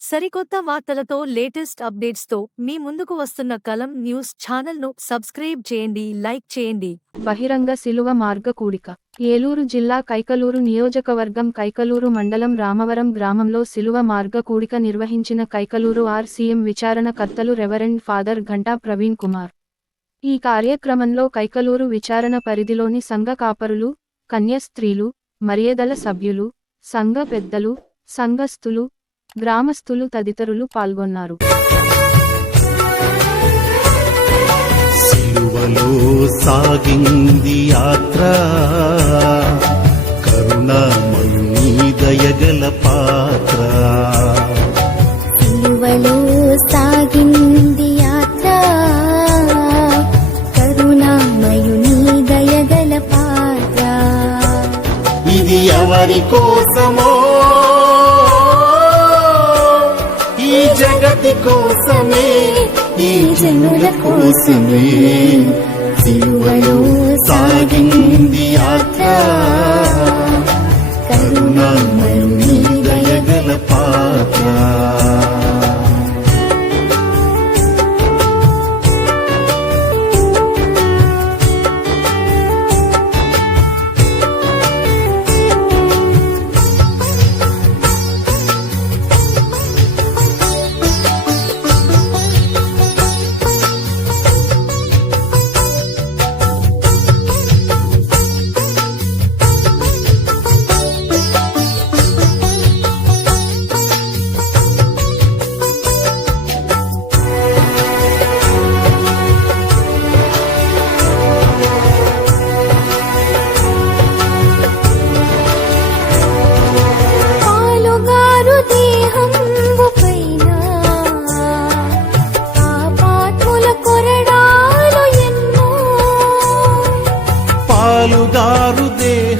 సరికొత్త వార్తలతో లేటెస్ట్ అప్డేట్స్తో మీ ముందుకు వస్తున్న కలం న్యూస్ ఛానల్ను సబ్స్క్రైబ్ చేయండి లైక్ చేయండి. బహిరంగ శిలువ మార్గ కూడిక. ఏలూరు జిల్లా కైకలూరు నియోజకవర్గం కైకలూరు మండలం రామవరం గ్రామంలో శిలువ మార్గ కూడిక నిర్వహించిన కైకలూరు ఆర్సీఎం విచారణకర్తలు రెవరెండ్ ఫాదర్ ఘంటా ప్రవీణ్ కుమార్. ఈ కార్యక్రమంలో కైకలూరు విచారణ పరిధిలోని సంఘ కాపరులు కన్యస్త్రీలు మర్యాదల సభ్యులు సంఘ పెద్దలు సంఘస్థులు గ్రామస్థులు తదితరులు పాల్గొన్నారు. సిలువలో సాగింది యాత్ర కరుణామయుని దయగల పాత్ర. సిలువలో సాగింది యాత్ర కరుణామయుని దయగల పాత్ర. ఇది ఎవరి కోసమో జగతి కోసమే ఈ జనుల కోసమే. సిలువలో సాగింది యాత్ర.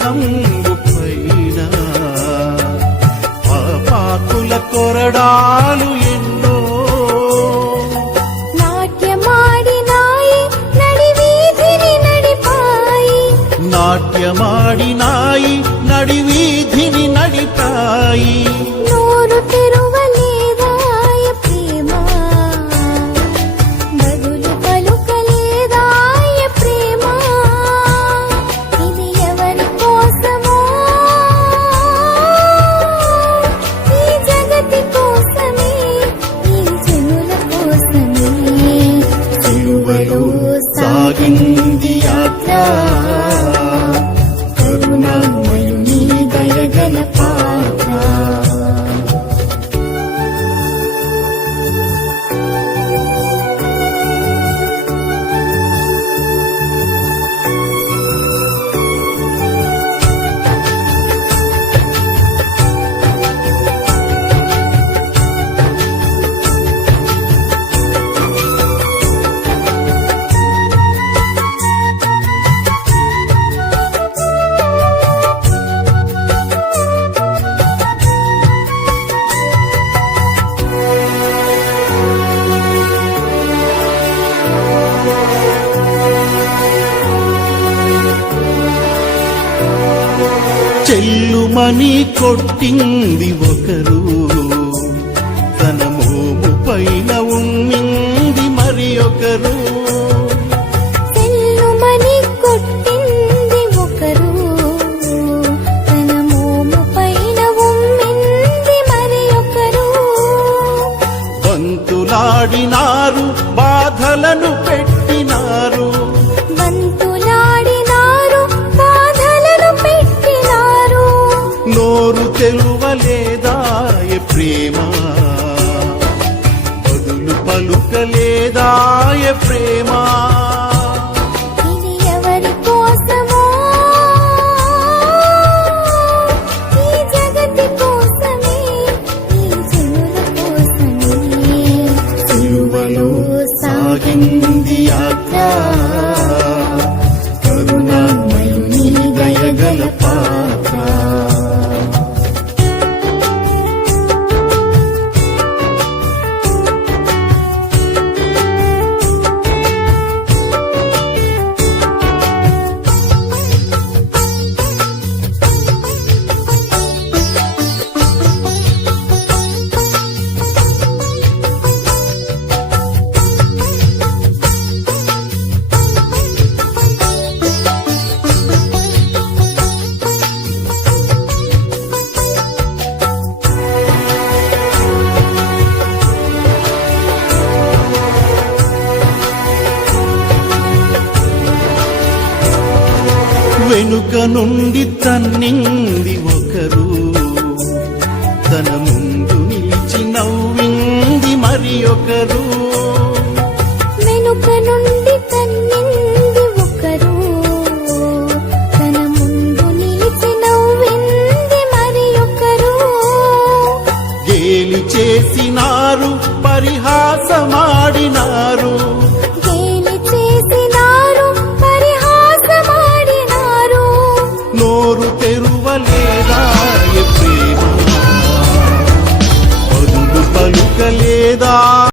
దేహం పైన పాపాకుల కొరడాలు ఎన్నో. నాట్యమాడినాయి నడివీధిని నడిపాయి. నాట్యమాడినాయి నడివీధిని నడిపాయి. సాగింది చెల్లుమని కొట్టింది ఒకరు. తన మోము పైన ఉమ్మింది మరి ఒకరు. తెల్లుమని ప్రేమ? బదులు పలుకలేదాయ ప్రేమ? ఇది ఎవరి వెనుక నుండి తన్నింది ఒకరు. తన ముందు నిలిచి నవ్వింది మరి ఒకరు.